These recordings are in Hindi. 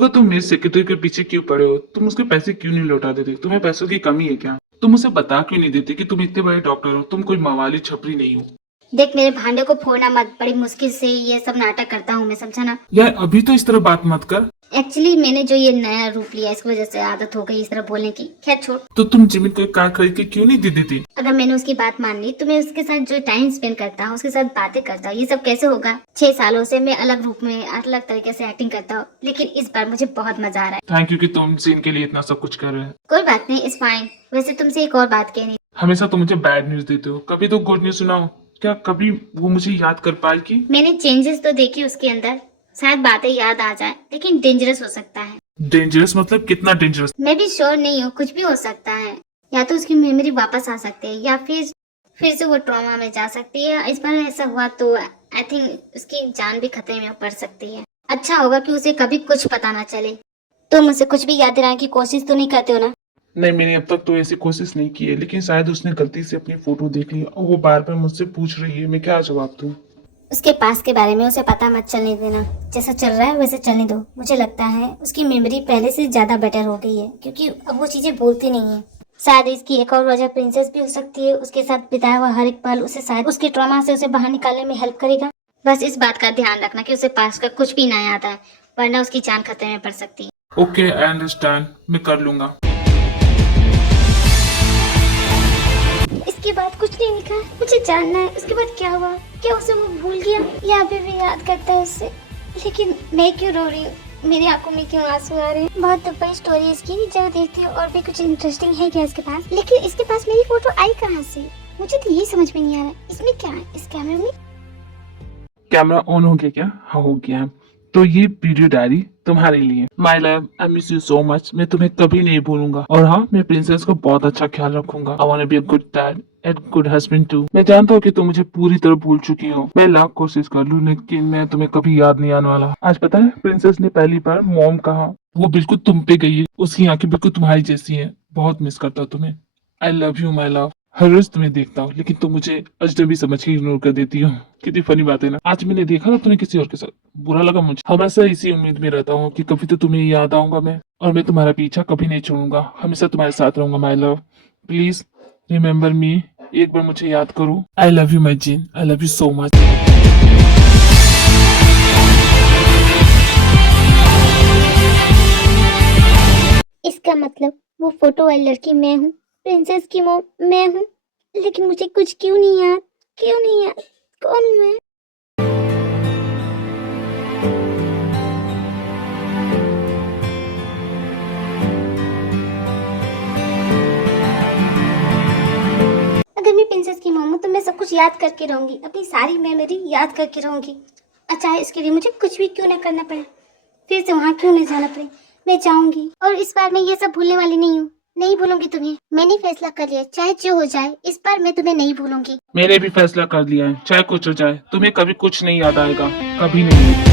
सोगा तुम मेरे सेक्रेटरी के पीछे क्यों पड़े हो? तुम उसके पैसे क्यों नहीं लौटा देते? तुम्हें पैसों की कमी है क्या? तुम उसे बता क्यों नहीं देते कि तुम इतने बड़े डॉक्टर हो? तुम कोई मवाली छपरी नहीं हो। देख मेरे भांडे को फोड़ना मत, बड़ी मुश्किल से ये सब नाटक करता हूँ मैं, समझा ना। यार अभी तो इस तरह बात मत कर। एक्चुअली मैंने जो ये नया रूप लिया इसकी वजह से आदत हो गई इस तरह बोलने की। खैर छोड़। तो तुम जिमिन को एक कार खरीद के क्यों नहीं दे देती? अगर मैंने उसकी बात मान ली तो मैं उसके साथ जो टाइम स्पेंड करता हूँ, उसके साथ बातें करता हूँ, ये सब कैसे होगा? 6 सालों से मैं अलग रूप में अलग तरीके से एक्टिंग करता हूँ, लेकिन इस बार मुझे बहुत मजा आ रहा है। थैंक यू कि तुम सीन के लिए इतना सब कुछ कर रहे हैं। कोई बात नहीं, इट्स फाइन। वैसे तुमसे एक और बात कहनी। हमेशा तुम मुझे बैड न्यूज देते हो, कभी तो गुड न्यूज सुनाओ। क्या कभी वो मुझे याद कर पाएगी? मैंने चेंजेस तो देखे उसके अंदर, शायद बातें याद आ जाए, लेकिन डेंजरस हो सकता है। डेंजरस मतलब कितना डेंजरस? मैं भी श्योर नहीं हूँ, कुछ भी हो सकता है। या तो उसकी मेमोरी वापस आ सकती है, या फिर से वो ट्रॉमा में जा सकती है। इस बार ऐसा हुआ तो आई थिंक उसकी जान भी खतरे में पड़ सकती है। अच्छा होगा कि उसे कभी कुछ पता ना चले। तुम मुझसे कुछ भी याद दिलाने की कोशिश तो नहीं करते हो ना? नहीं, मैंने अब तक तो ऐसी कोशिश नहीं की है, लेकिन शायद उसने गलती से अपनी फोटो देख ली और वो बार बार मुझसे पूछ रही है, मैं क्या जवाब दूं? उसके पास के बारे में उसे पता मत चलने देना। जैसा चल रहा है वैसे चलने दो। मुझे लगता है उसकी मेमोरी पहले से ज्यादा बेटर हो गई है, क्योंकि अब वो चीजें बोलती नहीं है। शायद इसकी एक और वजह प्रिंसेस भी हो सकती है। उसके साथ बिताया हुआ हर एक पल उसे शायद उसके ट्रॉमा से उसे बाहर निकालने में हेल्प करेगा। बस इस बात का ध्यान रखना कि उसे पास का कुछ भी ना याद आए, वरना उसकी जान खतरे में पड़ सकती है। ओके, आई अंडरस्टैंड, मैं कर लूंगा। इसके बाद कुछ नहीं लिखा है, मुझे जानना है उसके बाद क्या हुआ। क्या उसे वो भूल गया या अभी भी याद करता है उससे? लेकिन मैं क्यों रो रही हूँ? मेरी आंखों में क्यों आंसू आ रहे हैं? बहुत बड़ी स्टोरी है इसकी, जब देखती हूँ और भी कुछ इंटरेस्टिंग है क्या इसके पास। लेकिन इसके पास मेरी फोटो आई कहाँ से? मुझे तो ये समझ में नहीं आ रहा है, इसमें क्या है इस कैमरे में? कैमरा ऑन हो गया क्या? हाँ, हो गया है। तो ये वीडियो डायरी तुम्हारे लिए। My love, I miss you so much. मैं तुम्हें कभी नहीं भूलूंगा, और हाँ, मैं प्रिंसेस को बहुत अच्छा ख्याल रखूंगा। I want to be a good dad and good husband too. मैं जानता हूँ कि तुम मुझे पूरी तरह भूल चुकी हो। मैं लाख कोशिश कर लूँ, लेकिन मैं तुम्हें कभी याद नहीं आने वाला। आज पता है, प्रिंसेस ने पहली बार मॉम कहा। वो बिल्कुल तुम पे गई है, उसकी आंखें बिल्कुल तुम्हारी जैसी हैं। बहुत मिस करता हूँ तुम्हें। I love you my love. हर रोज तुम्हें देखता हूँ, लेकिन तुम मुझे अजनबी समझ के इग्नोर कर देती हो। कितनी फनी बात है ना। आज मैंने देखा था तुम्हें किसी और के साथ, बुरा लगा मुझे। हमेशा इसी उम्मीद में रहता हूँ कि कभी तो तुम्हें याद आऊंगा मैं, और मैं तुम्हारा पीछा कभी नहीं छोड़ूंगा। हमेशा तुम्हारे साथ रहूंगा my love. Please remember me. एक बार मुझे याद करो। आई love you my gene, I love you so much. इसका मतलब वो फोटो वाली लड़की मैं हूँ, प्रिंसेस की मॉम मैं हूँ। लेकिन मुझे कुछ क्यों नहीं याद? क्यों नहीं याद? कौन हूँ मैं? अगर मैं प्रिंसेस की मॉम हूँ तो मैं सब कुछ याद करके रहूंगी, अपनी सारी मेमोरी याद करके रहूंगी। चाहे इसके लिए मुझे कुछ भी क्यों ना करना पड़े, फिर से वहाँ क्यों नहीं जाना पड़े, मैं जाऊंगी। और इस बार मैं ये सब भूलने वाली नहीं हूँ। नहीं भूलूंगी तुम्हें। मैंने फैसला कर लिया, चाहे जो हो जाए इस बार मैं तुम्हें नहीं भूलूंगी। मैंने भी फैसला कर लिया है, चाहे कुछ हो जाए तुम्हें कभी कुछ नहीं याद आएगा। कभी नहीं।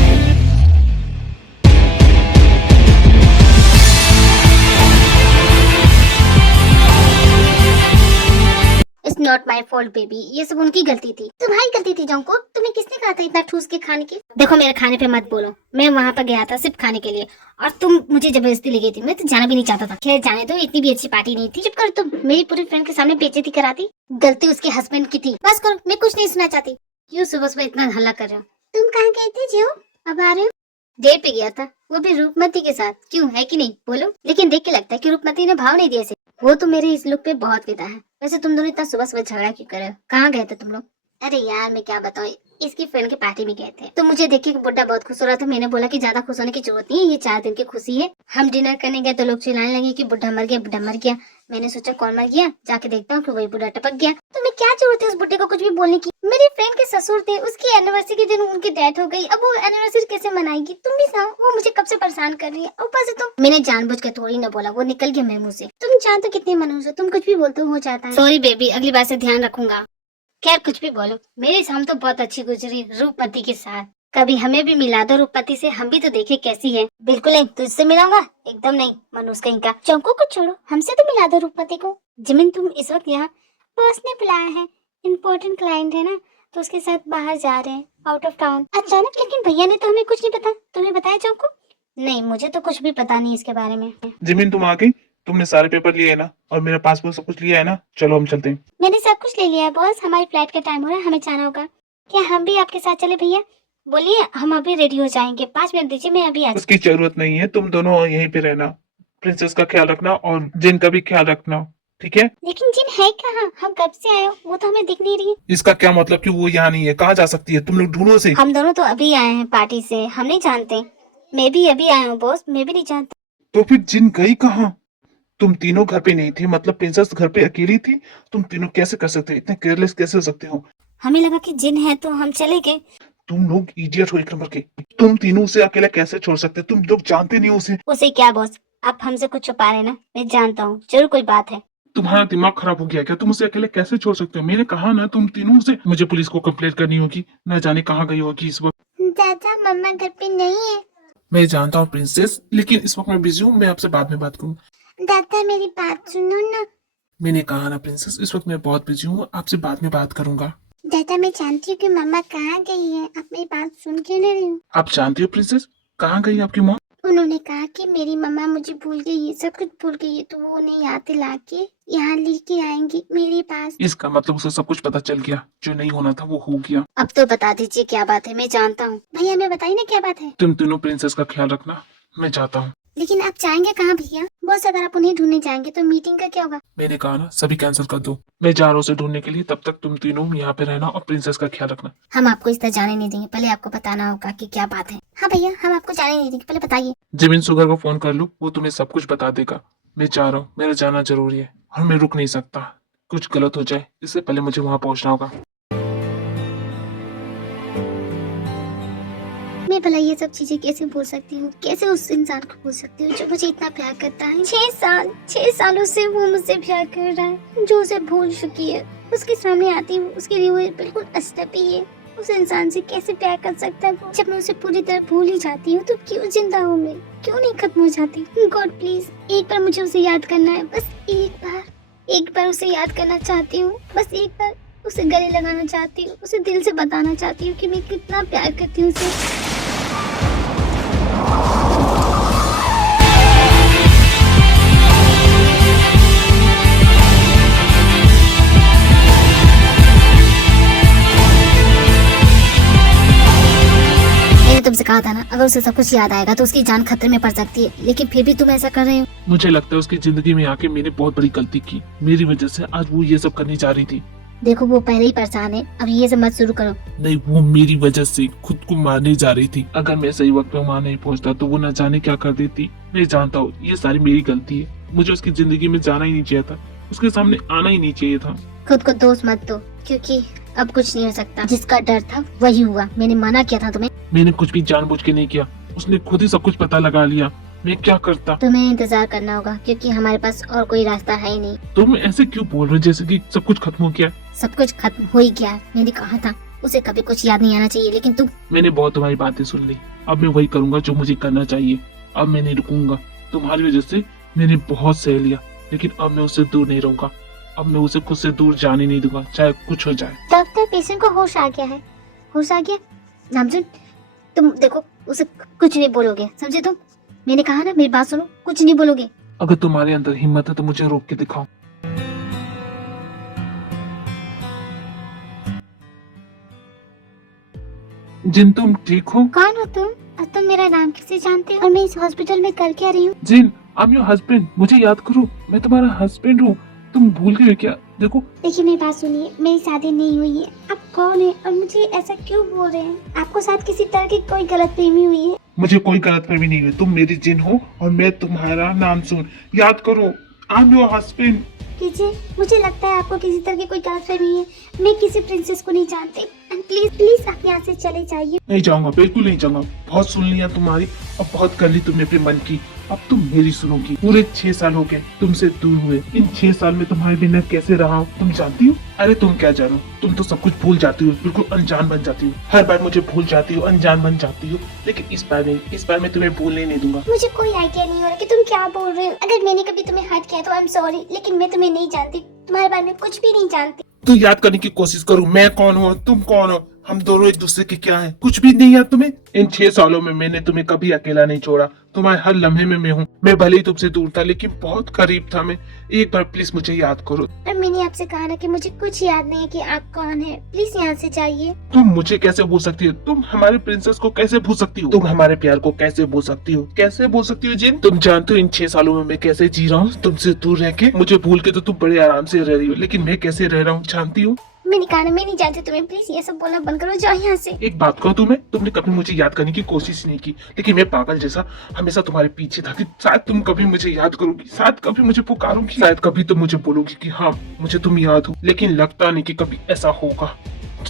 It's not my fault baby, ये सब उनकी गलती थी। तुम्हारी गलती थी जंको। तुम्हें किसने कहा था इतना ठूस के खाने की? देखो मेरे खाने पे मत बोलो, मैं वहाँ पर गया था सिर्फ खाने के लिए, और तुम मुझे जबरदस्ती ले गई थी। मैं तो जाना भी नहीं चाहता था। खैर जाने दो, इतनी भी अच्छी पार्टी नहीं थी। चुप कर तुम, मेरी पूरी फ्रेंड के सामने बेइज्जती कराती। गलती उसके हस्बैंड की थी। बस करो, मैं कुछ नहीं सुनना चाहती। क्यों सुबह सुबह इतना हल्ला कर रहे हो? तुम कहाँ गए थे जो अब आ रहे हो? डेट पे गया था, वो भी रूपमती के साथ। क्यों, है कि नहीं? बोलो। लेकिन देख के लगता है कि रूपमती ने भाव नहीं दिए इसे। वो तो मेरे इस लुक पे बहुत फिदा है। वैसे तुम दोनों इतना सुबह सुबह झगड़ा क्यों कर रहे हो? कहाँ गए थे तुम लोग? अरे यार मैं क्या बताऊँ, इसकी फ्रेंड की पार्टी में गए थे। तो मुझे देख के बुड्ढा बहुत खुश हो रहा था। मैंने बोला कि ज्यादा खुश होने की जरूरत नहीं है, ये 4 दिन की खुशी है। हम डिनर करने गए तो लोग चिल्लाने लगे कि बुड्ढा मर गया, बुड्ढा मर गया। मैंने सोचा कौन मर गया, जाके देखता हूँ कि वही बुढ़ा टपक गया। तुम्हें क्या जरूरत है उस बुड्ढे को कुछ भी बोलने की? मेरी फ्रेंड के ससुर थे, उसकी एनिवर्सरी के दिन उनकी डेथ हो गई। अब वो एनिवर्सरी कैसे मनाएगी? तुम भी साथ, वो मुझे कब से परेशान कर रही है। ऊपर से तुम। मैंने जानबूझ के थोड़ी ना बोला, वो निकल गया मेरे मुंह से। तुम जानते कितने मनुष्य हो, तुम कुछ भी बोलते हो जाता है। सॉरी बेबी, अगली बार से ध्यान रखूंगा। खैर कुछ भी बोलो, मेरी शाम तो बहुत अच्छी गुजरी रूपमती के साथ। कभी हमें भी मिला दो रूपमती से, हम भी तो देखे कैसी है। बिल्कुल नहीं, तुझसे मिलाऊंगा एकदम नहीं, मनुष्य कहीं का। चौंको को छोड़ो, हमसे तो मिला दो रूपमती को। जिमिन तुम इस वक्त यहाँ? बॉस ने बुलाया है, इम्पोर्टेंट क्लाइंट है ना, तो उसके साथ बाहर जा रहे हैं, आउट ऑफ टाउन। अचानक? लेकिन भैया ने तो हमें कुछ नहीं बताया। तुम्हें बताया चौंको? नहीं, मुझे तो कुछ भी पता नहीं इसके बारे में। जिमिन तुम आ गई? तुमने सारे पेपर लिए है ना, और मेरा पासपोर्ट सब कुछ लिया है ना? चलो हम चलते हैं। मैंने सब कुछ ले लिया है बॉस, हमारी फ्लाइट का टाइम हो रहा है, हमें जाना होगा। क्या हम भी आपके साथ चले भैया? बोलिए, हम अभी रेडी हो जाएंगे, 5 मिनट दीजिए, मैं अभी आ उसकी जरूरत नहीं है, तुम दोनों यहीं पे रहना। प्रिंसेस का ख्याल रखना और जिन का भी ख्याल रखना, ठीक है? लेकिन जिन है कहाँ? हम कब से आए हो? वो तो हमें दिख नहीं रही। इसका क्या मतलब कि वो यहाँ नहीं है? कहाँ जा सकती है? तुम लोग ढूंढो उसे। हम दोनों तो अभी आए हैं पार्टी से, हम नहीं जानते। मैं भी अभी आया हूँ बॉस, मैं भी नहीं जानता। तो फिर जिन गई कहाँ? तुम तीनों घर पे नहीं थी, मतलब प्रिंसेस घर पे अकेली थी। तुम तीनों कैसे कर सकते हो? इतने केयरलेस कैसे हो सकते हो? हमें लगा कि जिन है तो हम चले गए। तुम लोग इडियट हो एक नंबर के। तुम तीनों उसे अकेला कैसे छोड़ सकते हो? तुम लोग जानते नहीं हो उसे। उसे क्या बॉस, आप हमसे कुछ छुपा रहे हैं ना? मैं जानता हूँ, जरूर कोई बात है। तुम्हारा दिमाग खराब हो गया क्या? तुम उसे अकेले कैसे छोड़ सकते हो? मैंने कहा ना तुम तीनों से। मुझे पुलिस को कंप्लेंट करनी होगी, न जाने कहाँ गई होगी इस वक्त। दादा, मम्मा घर पे नहीं है। मैं जानता हूँ प्रिंसेस, लेकिन इस वक्त मैं बिजी हूँ, मैं आपसे बाद में बात करूँ। दादा, मेरी बात सुनो ना। मैंने कहा ना प्रिंसेस, इस वक्त मैं बहुत बिजी हूँ, आपसे बाद में बात करूंगा। दादा, मैं जानती हूँ कि मम्मा कहाँ गई है, आप मेरी बात सुन क्यों नहीं रही हो? आप जानती हो प्रिंसेस कहाँ गई आपकी माँ? उन्होंने कहा कि मेरी मम्मा मुझे भूल गई है, सब कुछ भूल गई है, तो वो उन्हें याद दिला के यहाँ लेके आएंगी मेरे पास। इसका मतलब उसे सब कुछ पता चल गया, जो नहीं होना था वो हो गया। अब तो बता दीजिए क्या बात है, मैं जानता हूँ। भैया, हमें बताइए ना क्या बात है। तुम तीनों प्रिंसेस का ख्याल रखना, मैं जाता हूँ। लेकिन आप जाएंगे कहाँ भैया? बॉस, अगर आप उन्हें ढूंढने जाएंगे तो मीटिंग का क्या होगा? मैंने कहा ना सभी कैंसिल कर दो, मैं जा रहा हूँ उसे ढूंढने के लिए। तब तक तुम तीनों यहाँ पे रहना और प्रिंसेस का ख्याल रखना। हम आपको इस तरह जाने नहीं देंगे, पहले आपको बताना होगा कि क्या बात है। हाँ भैया, हम आपको जाने नहीं देंगे, पहले बताइए। जिमिन सुगर को फोन कर लो, वो तुम्हें सब कुछ बता देगा। मैं जा रहा हूँ, मेरा जाना जरूरी है और मैं रुक नहीं सकता। कुछ गलत हो जाए इससे पहले मुझे वहाँ पहुँचना होगा। मैं भला ये सब चीजें कैसे भूल सकती हूँ? कैसे उस इंसान को भूल सकती हूँ जो मुझे इतना प्यार करता है? 6 सालों से वो मुझसे प्यार कर रहा है, जो उसे भूल चुकी है। उसके सामने आती हूँ, उसके लिए वो बिल्कुल अजनबी है। उस इंसान से कैसे प्यार कर सकता है वो? जब मैं उसे पूरी तरह भूल ही जाती हूँ तो क्यों जिंदा हूँ मैं? क्यों नहीं खत्म हो जाती? गॉड प्लीज, एक बार मुझे उसे याद करना है, बस एक बार उसे याद करना चाहती हूँ, बस एक बार उसे गले लगाना चाहती हूँ, उसे दिल से बताना चाहती हूँ कि मैं कितना प्यार करती हूँ उसे। मैंने तुमसे कहा था ना, अगर उसे सब कुछ याद आएगा तो उसकी जान खतरे में पड़ सकती है, लेकिन फिर भी तुम ऐसा कर रहे हो। मुझे लगता है उसकी जिंदगी में आके मैंने बहुत बड़ी गलती की। मेरी वजह से आज वो ये सब करने जा रही थी। देखो, वो पहले ही परेशान है, अब ये सब मत शुरू करो। नहीं, वो मेरी वजह से खुद को मारने जा रही थी। अगर मैं सही वक्त पे वहाँ नहीं पहुँचता तो वो न जाने क्या कर देती। मैं जानता हूँ ये सारी मेरी गलती है, मुझे उसकी जिंदगी में जाना ही नहीं चाहिए था, उसके सामने आना ही नहीं चाहिए था। खुद को दोष मत दो, क्योंकि अब कुछ नहीं हो सकता। जिसका डर था वही हुआ, मैंने मना किया था तुम्हें। मैंने कुछ भी जानबूझ के नहीं किया, उसने खुद ही सब कुछ पता लगा लिया। मैं क्या करता? तुम्हें इंतजार करना होगा, क्योंकि हमारे पास और कोई रास्ता है ही नहीं। तुम ऐसे क्यों बोल रहे जैसे कि सब कुछ खत्म हो गया? सब कुछ खत्म हो ही गया है। मैंने कहा था उसे कभी कुछ याद नहीं आना चाहिए, लेकिन तुम। मैंने बहुत तुम्हारी बातें सुन ली, अब मैं वही करूंगा जो मुझे करना चाहिए। अब मैं नहीं रुकूंगा। तुम्हारी वजह से मैंने बहुत सह लिया, लेकिन अब मैं उससे दूर नहीं रहूंगा। अब मैं उसे खुद से दूर जाने नहीं दूंगा, चाहे कुछ हो जाए। डॉक्टर, पेशेंट को होश आ गया है, होश आ गया। नामजुन, तुम देखो, उसे कुछ नहीं बोलोगे, समझे तुम? मैंने कहा ना, मेरी बात सुनो, कुछ नहीं बोलोगे। अगर तुम्हारे अंदर हिम्मत है तो मुझे रोक के दिखाओ। जिन, तुम ठीक हो? कौन हो तुम? और तुम मेरा नाम कैसे जानते हो? और मैं इस हॉस्पिटल में कर क्या रही हूँ? जिन, आई एम योर हस्बैंड, मुझे याद करो, मैं तुम्हारा हस्बैंड हूँ। तुम भूल गए क्या? देखो। देखिए, मेरी बात सुनिए, मेरी शादी नहीं हुई है। आप कौन है और मुझे ऐसा क्यों बोल रहे हैं? आपको शायद किसी तरह की कोई गलतफहमी हुई है। मुझे कोई गलतफहमी नहीं हुई। तुम मेरी जिन हो और मैं तुम्हारा नाम सुन। याद करो, आई एम योर हस्बैंड। कीजिए, मुझे लगता है आपको किसी तरह की कोई गलतफहमी है। मैं किसी प्रिंसेस को नहीं जानती। एंड प्लीज प्लीज आप यहाँ से चले जाइए। नहीं जाऊंगा, बिल्कुल नहीं जाऊंगा। बहुत सुन लिया तुम्हारी, अब बहुत कर ली तुमने अपने मन की। अब तुम मेरी सुनोगी। पूरे 6 साल हो गए तुमसे दूर हुए। इन 6 साल में तुम्हारे बिना कैसे रहा हूँ तुम जानती हो? अरे तुम क्या जानो, तुम तो सब कुछ भूल जाती हो, बिल्कुल अनजान बन जाती हो। हर बार मुझे भूल जाती हो, अनजान बन जाती हो, लेकिन इस बार नहीं, इस बार मैं तुम्हें भूलने नहीं दूंगा। मुझे कोई आइडिया नहीं हो रहा कि तुम क्या बोल रहे हो। अगर मैंने कभी तुम्हें हर्ट किया तो आई एम सॉरी, लेकिन मैं तुम्हें नहीं जानती, तुम्हारे बारे में कुछ भी नहीं जानती। तू याद करने की कोशिश करो, मैं कौन हूँ, तुम कौन हो। हम दोनों एक दूसरे के क्या हैं? कुछ भी नहीं याद तुम्हें? इन 6 सालों में मैंने तुम्हें कभी अकेला नहीं छोड़ा। तुम्हारे हर लम्हे में मैं हूँ। मैं भले ही तुमसे दूर था लेकिन बहुत करीब था मैं। एक बार प्लीज मुझे याद करो। पर मैंने आपसे कहा ना कि मुझे कुछ याद नहीं है कि आप कौन है। प्लीज यहाँ से जाइए। तुम मुझे कैसे भूल सकती हो? तुम हमारे प्रिंसेस को कैसे भूल सकती हो? तुम हमारे प्यार को कैसे भूल सकती हो? कैसे भूल सकती हो जिन? तुम जानते हो इन 6 सालों में मैं कैसे जी रहा हूँ तुमसे दूर रह के? मुझे भूल के तो तुम बड़े आराम से रह रही हो, लेकिन मैं कैसे रह रहा हूँ जानती हो? मैंने कहा ना मैं नहीं जानती तुम्हें। प्लीज ये सब बोलना बंद करो, जाओ यहाँ से। एक बात कहो तुमने कभी मुझे याद करने की कोशिश नहीं की, लेकिन मैं पागल जैसा हमेशा तुम्हारे पीछे था कि शायद तुम कभी मुझे याद करोगी, शायद कभी मुझे पुकारोगी, शायद कभी तुम मुझे बोलोगी कि हाँ मुझे तुम याद हो। लेकिन लगता नहीं कि कभी ऐसा होगा।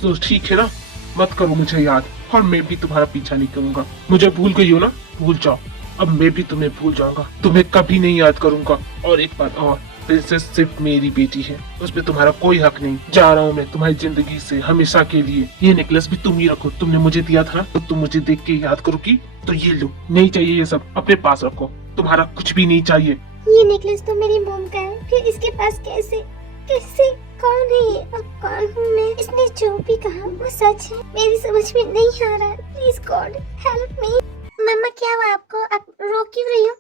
तो ठीक है ना, मत करो मुझे याद, और मैं भी तुम्हारा पीछा नहीं करूंगा। मुझे भूल गई हो ना, भूल जाओ। अब मैं भी तुम्हें भूल जाऊंगा, तुम्हें कभी नहीं याद करूंगा। और एक बात और, प्रिंसेस सिर्फ मेरी बेटी है, उसमें तुम्हारा कोई हक नहीं। जा रहा हूँ मैं तुम्हारी जिंदगी से हमेशा के लिए। ये नेकलेस भी तुम ही रखो, तुमने मुझे दिया था ना, तो तुम मुझे देख के याद करोगी। तो ये लो, नहीं चाहिए ये सब, अपने पास रखो। तुम्हारा कुछ भी नहीं चाहिए। ये नेकलेस तो मेरी मोम का है, फिर इसके पास कैसे कैसे कौन है ये और कौन हूँ मैं? इसने जो भी कहा वो सच है। मेरी समझ में नहीं आ रहा है। Please God help me. मम्मा क्या हुआ आपको? आप रो क्यों रही हो?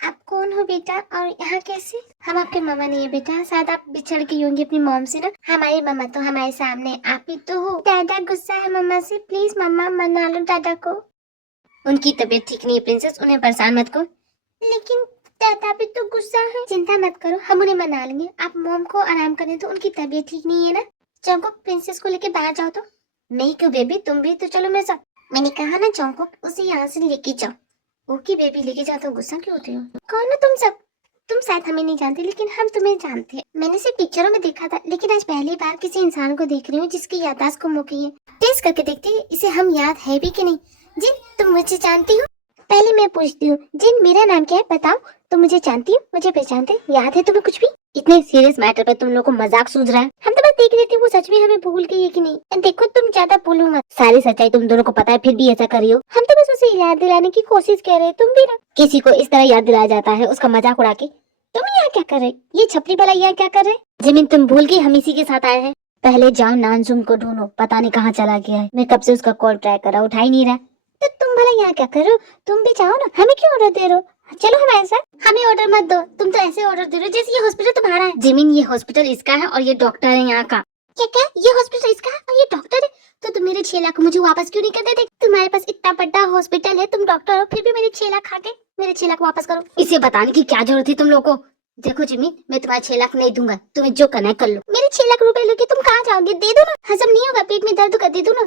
आप कौन हो बेटा और यहाँ कैसे? हम आपके मामा नहीं है बेटा, शायद आप बिछड़ गई होंगी अपनी मॉम से ना। हमारी मामा तो हमारे सामने, आप ही तो हो। दादा गुस्सा है मम्मा से, प्लीज मम्मा मना लो दादा को। उनकी तबीयत ठीक नहीं है प्रिंसेस, उन्हें परेशान मत करो। लेकिन दादा भी तो गुस्सा है। चिंता मत करो, हम उन्हें मना लेंगे। आप मॉम को आराम करने दो, उनकी तबीयत ठीक नहीं है ना। चौंको प्रिंसेस को लेके बाहर जाओ। तो नहीं क्यों बेबी, तुम भी तो चलो मेरे साथ। मैंने कहा ना चौंको, उसे यहाँ से लेके जाओ। ओके बेबी, लेके जाते हो। गुस्सा क्यों होती हो? कौन हो तुम सब? तुम शायद हमें नहीं जानते लेकिन हम तुम्हें जानते हैं। मैंने सिर्फ पिक्चरों में देखा था, लेकिन आज पहली बार किसी इंसान को देख रही हूँ जिसकी याददाश्त गुम हो गई है। टेस्ट करके देखते हैं इसे हम याद है भी कि नहीं। जिन तुम मुझे जानती हो? पहले मैं पूछती हूँ, जिन मेरा नाम क्या है बताओ। तुम मुझे जानती हो, मुझे पहचानते, याद है तुम्हें कुछ भी? इतने सीरियस मैटर पे तुम लोग को मजाक सूझ रहा है? हम तो बस देख रहे थे वो सच में हमें भूल गई है कि नहीं। देखो तुम ज्यादा बोलो मत, सारी सच्चाई तुम दोनों को पता है फिर भी ऐसा करियो। हम तो बस उसे याद दिलाने की कोशिश कर रहे हैं, तुम भी ना। किसी को इस तरह याद दिलाया जाता है, उसका मजाक उड़ा के। तुम यहाँ क्या कर रहे? ये छपरी वाला यहाँ क्या कर रहे? जमीन तुम भूल गई हम इसी के साथ आए हैं। पहले जाओ नानजुम को ढूंढो, पता नहीं कहाँ चला गया है। मैं कब से उसका कॉल ट्राई कर रहा, उठा ही नहीं रहा। तो तुम भला यहाँ क्या कर रहे हो? तुम भी जाओ ना, हमें क्यों ऑर्डर दे रहे हो? चलो हमारे साथ। हमें ऑर्डर मत दो, तुम तो ऐसे ऑर्डर दे रहे हो जैसे ये हॉस्पिटल तुम्हारा है। जिमिन ये हॉस्पिटल इसका है और ये डॉक्टर है यहाँ का। क्या क्या? ये हॉस्पिटल इसका है और ये डॉक्टर है? तो तुम मेरे 6 लाख मुझे वापस क्यों नहीं कर देते? तुम्हारे पास इतना बड़ा हॉस्पिटल है, तुम डॉक्टर हो, फिर भी मेरे 6 लाख खा के मेरे 6 लाख वापस करो। इसे बताने की क्या जरूरत थी तुम लोग को? देखो जिमी, मैं तुम्हारे 6 लाख नहीं दूंगा, तुम्हें जो करना है कर लो। मेरे 6 लाख रुपए लेके तुम कहाँ जाओगे? दे दो ना, हजम नहीं होगा, पेट में दर्द कर दे दो ना।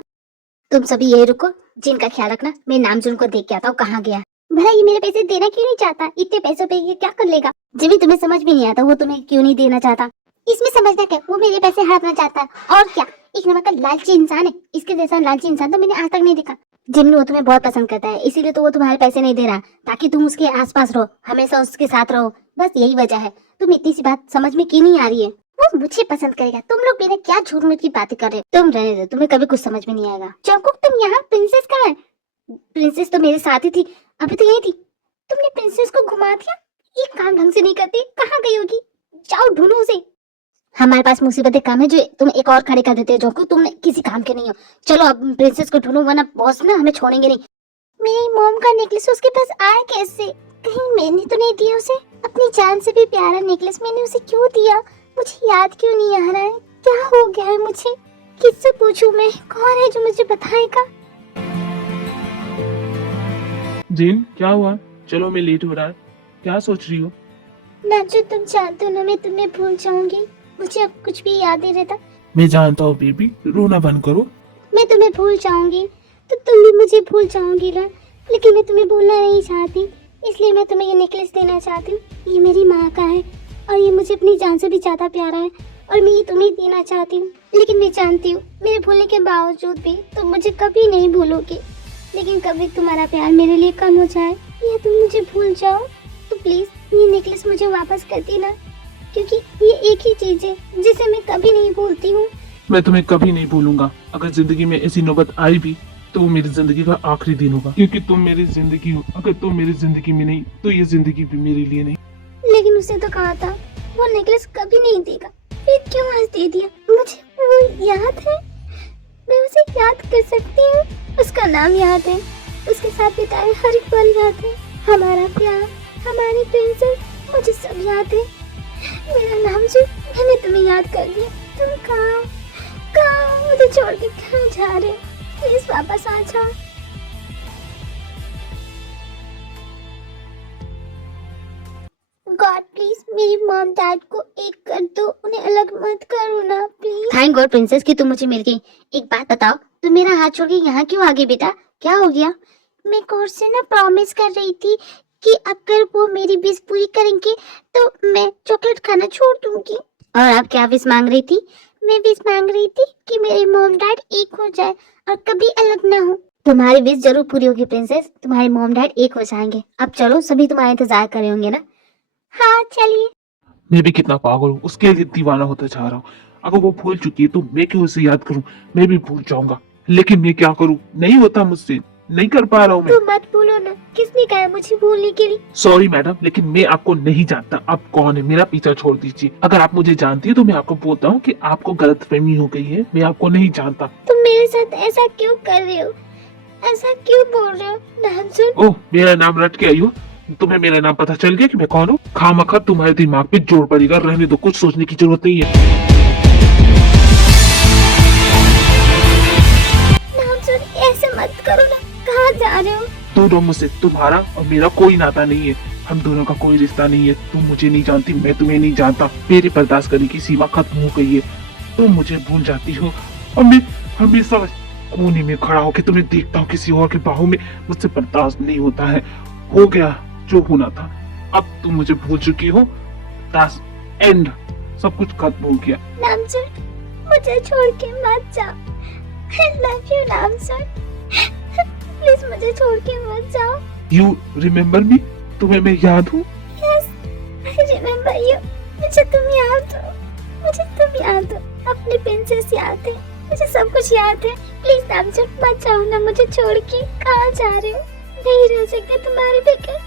तुम सभी यही रुको, जिनका ख्याल रखना। मैं नामजुन को देख के आता हूँ कहाँ गया। भला ये मेरे पैसे देना क्यों नहीं चाहता? इतने पैसों पे ये क्या कर लेगा? जिमी तुम्हें समझ भी नहीं आता वो तुम्हें क्यों नहीं देना चाहता। इसमें समझना क्या, वो मेरे पैसे हड़पना चाहता है और क्या। एक नंबर का लालची इंसान है, इसके जैसा लालची इंसान तो मैंने आज तक नहीं देखा। जिमी वो तुम्हें बहुत पसंद करता है, इसीलिए तो वो तुम्हारे पैसे नहीं दे रहा, ताकि तुम उसके आसपास रहो, हमेशा उसके साथ रहो। बस यही वजह है। तुम इतनी सी बात समझ में क्यों नहीं आ रही है? वो मुझे पसंद करेगा। तुम लोग मेरे क्या झूठ मूठ की बातें कर रहे हो? तुम रहने दो, तुम्हें कभी कुछ समझ में नहीं आएगा। चौकुक तुम यहाँ, प्रिंसेस कहाँ है? प्रिंसेस तो मेरे साथ ही थी, अभी तो यही थी। तुमने प्रिंसेस को घुमा दिया। ये काम ढंग से नहीं करती, कहाँ गई होगी? जाओ ढूंढो उसे। हमारे पास मुसीबतें कम है जो तुम एक और खड़े कर देते हो। जो तुम किसी काम के नहीं हो। चलो अब प्रिंसेस को ढूंढो, वरना बॉस ना हमें छोड़ेंगे नहीं। मेरी मॉम का नेकलेस उसके पास आया कैसे? कहीं मैंने तो नहीं दिया उसे? अपनी जान से भी प्यारा नेकलेस मैंने उसे क्यों दिया? मुझे याद क्यों नहीं आ रहा है? क्या हो गया है मुझे? किससे पूछूं मैं? कौन है जो मुझे बताएगा? जिन क्या हुआ? चलो मैं लेट हो रहा है, क्या सोच रही हो? नाजू तुम जानते हो ना मैं तुम्हें भूल जाऊंगी। मुझे अब कुछ भी याद नहीं रहता। मैं जानता हूँ बेबी, रोना बंद करो। मैं तुम्हें भूल जाऊंगी तो तुम भी मुझे भूल जाओगी ना। लेकिन मैं तुम्हें भूलना नहीं चाहती, इसलिए मैं तुम्हें ये नेकलेस देना चाहती हूँ। ये मेरी माँ का है और ये मुझे अपनी जान से भी ज्यादा प्यारा है और मैं ये तुम्हें देना चाहती हूँ। लेकिन मैं जानती हूँ मेरे भूलने के बावजूद भी तुम मुझे कभी नहीं भूलोगे। लेकिन कभी तुम्हारा प्यार मेरे लिए कम हो जाए या तुम मुझे भूल जाओ तो प्लीज ये नेकलेस मुझे वापस कर देना, क्योंकि ये एक ही चीज है जिसे मैं कभी नहीं भूलती हूँ। मैं तुम्हें कभी नहीं भूलूंगा। अगर जिंदगी में ऐसी नौबत आई भी तो वो मेरी जिंदगी का आखिरी दिन होगा, क्योंकि तुम मेरी जिंदगी हो। अगर तुम मेरी जिंदगी में नहीं तो ये जिंदगी भी मेरे लिए नहीं। लेकिन उसने तो कहा था वो नेकलेस कभी नहीं देगा, फिर क्यों आज दे दिया? मुझे वो याद है, मैं उसे याद कर सकती हूँ। उसका नाम याद है, उसके साथ बिताए हर एक पल याद है, हमारा प्यार, हमारी प्रिंसेस, मुझे सब याद है। मेरा नाम जो मैंने तुम्हें याद कर लिया। तुम कहाँ मुझे छोड़ के कहाँ जा रहे हो? प्लीज वापस आ जाओ। गॉड प्लीज मेरी मॉम डैड को एक कर दो, उन्हें अलग मत करो ना प्लीज। थैंक गॉड प्रिंसेस कि तुम मुझे मिल गई। एक बात बताओ, तुम मेरा हाथ छोड़ के यहाँ क्यों आ गई बेटा? क्या हो गया? मैं कोर्ट से ना प्रॉमिस कर रही थी कि अगर वो मेरी विश पूरी करेंगे तो मैं चॉकलेट खाना छोड़ दूंगी। और आप क्या विश मांग रही थी? मैं विश मांग रही थी कि मेरे मॉम डैड एक हो जाए और कभी अलग ना हो। तुम्हारी विश जरूर पूरी होगी प्रिंसेस, तुम्हारे मॉम डैड एक हो जाएंगे। अब चलो, सभी तुम्हारा इंतजार कर रहे होंगे ना। हाँ चलिए। मैं भी कितना पागल हूँ, उसके लिए दीवाना होता जा रहा हूँ। अगर वो भूल चुकी है तो मैं क्यों उसे याद करूँ? मैं भी भूल जाऊंगा, लेकिन मैं क्या करूँ? नहीं होता मुझसे, नहीं कर पा रहा हूँ मैं। तुम मत भूलो ना, किसने कहा मुझे भूलने के लिए? सॉरी मैडम, लेकिन मैं आपको नहीं जानता। आप कौन है? मेरा पीछा छोड़ दीजिए। अगर आप मुझे जानती है तो मैं आपको बोलता हूँ कि आपको गलतफहमी हो गई है, मैं आपको नहीं जानता। तुम मेरे साथ ऐसा क्यों कर रहे हो? ऐसा क्यों बोल रहे हो? नाम सुन। ओह, मेरा नाम रट के आई हो? तुम्हें मेरा नाम पता चल गया कि मैं कौन हूँ? खामखा तुम्हारे दिमाग पे जोर पड़ेगा, रहने दो, कुछ सोचने की जरूरत नहीं है। नाम सुन, ऐसे मत करो ना। कहाँ जा रहे हो? दोनों मुझसे तुम्हारा और मेरा कोई नाता नहीं है। हम दोनों का कोई रिश्ता नहीं है। तुम मुझे नहीं जानती, मैं तुम्हें नहीं जानता। मेरी बर्दाश्त करने की सीमा खत्म हो गई है। तुम मुझे भूल जाती हो और मैं हमेशा कोने में खड़ा होकर तुम्हें देखता हूँ किसी और के बाहों में। मुझसे बर्दाश्त नहीं होता है। हो गया जो होना था, अब तुम मुझे भूल चुकी हो। दैट्स एंड, सब कुछ खत्म हो गया। नाम सुन, मुझे छोड़ के मत जाओ। I love you नाम सुन। प्लीज मुझे छोड़ के मत जाओ। You remember me? तुम्हें मैं याद हूँ? Yes, I remember you। मुझे तुम याद हो, मुझे तुम याद हो, अपनी प्रिंसेस याद है, मुझे सब कुछ याद है। प्लीज नाम सुन, मत जाओ ना मुझे छोड़ के। कहाँ जा रहे हो? नहीं रह सकते तुम्हारे बगैर।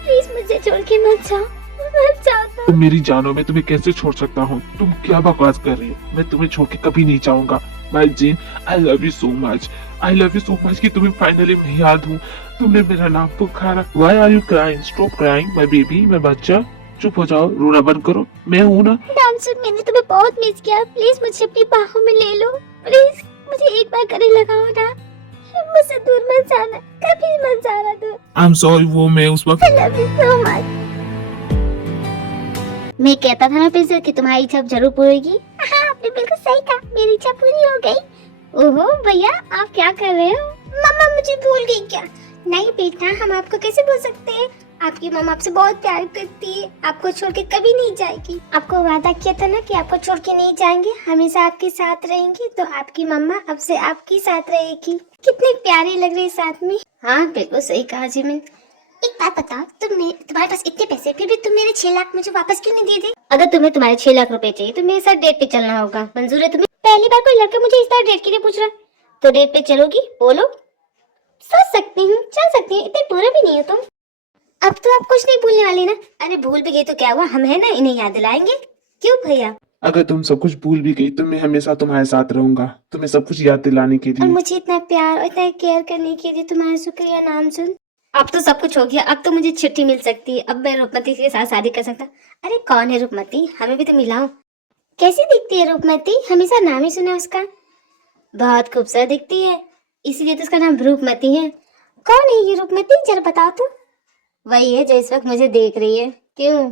प्लीज मुझे छोड़ के मत जाओ, मत जाओ तुम। तुम मेरी जानो, मैं तुम्हें कैसे छोड़ सकता हूँ? तुम क्या बकवास कर रही हो? मैं तुम्हें छोड़ के कभी नहीं जाऊंगा। My gene, I love you so much. I love you so much कि तुम्हें फाइनली मैं याद हूँ। तुमने मेरा नाम पुकारा। Why are you crying? Stop crying, my baby, मैं बच्चा। चुप हो जाओ, रोना बंद करो, मैं हूँ ना। नाम सुन, मैंने तुम्हें बहुत मिस किया। प्लीज मुझे अपनी बाहों में ले लो। प्लीज मुझे एक बार गले लगाओ ना। मुझसे दूर मत जाना, कभी मत जाना दूर। I'm sorry, वो मैं उस वक्त। I love you so much। मैं कहता था ना प्रिंसेस कि तुम्हारी इच्छा जरूर पूरी होगी। हाँ, आपने बिल्कुल सही कहा, मेरी इच्छा पूरी हो गई। ओहो भैया, आप क्या कर रहे हो? मम्मा मुझे भूल गई क्या? नहीं बेटा, हम आपको कैसे भूल सकते हैं? आपकी मम्मा आपसे बहुत प्यार करती है, आपको छोड़ के कभी नहीं जाएगी। आपको वादा किया था ना कि आपको छोड़ के नहीं जाएंगे, हमेशा आपके साथ रहेंगे। तो आपकी मम्मा अब से आपके साथ रहेगी। कितने प्यारे लग रहे साथ में। हाँ बिल्कुल सही कहा जी। मैं एक बात बताओ, तुम्हारे पास इतने पैसे, फिर भी तुम मेरे 6 लाख मुझे वापस क्यों नहीं दे दे? अगर तुम्हें तुम्हारे 6 लाख रुपए चाहिए तो मेरे साथ डेट पे चलना होगा। मंजूर है तुम्हें? पहली बार कोई लड़का मुझे इस तरह डेट के लिए पूछ रहा है। तो डेट पे चलोगी? बोलो। सोच सकती हूँ, चल सकती हूँ, इतने बुरा भी नहीं हो तुम। अब तो आप कुछ नहीं भूलने वाली ना? अरे भूल भी गई तो क्या हुआ, हम है ना, इन्हें याद दिलाएंगे। क्यों भैया? अगर तुम सब कुछ भूल भी गई तो मैं हमेशा तुम्हारे साथ रहूंगा, तुम्हें सब कुछ याद दिलाने के और लिए। मुझे इतना प्यार और इतना केयर करने के लिए तुम्हारा शुक्रिया नाम सुन। अब तो सब कुछ हो गया, अब तो मुझे छुट्टी मिल सकती है। अब मैं रूपमती के साथ शादी कर सकता। अरे कौन है रूपमती? हमें भी तो मिलाओ। कैसी दिखती है रूपमती? हमेशा नाम ही सुना उसका। बहुत खूबसूरत दिखती है, इसीलिए तो उसका नाम रूपमती है। कौन है ये रूपमती? जरा बताओ तो। वही है जो इस वक्त मुझे देख रही है। क्यों?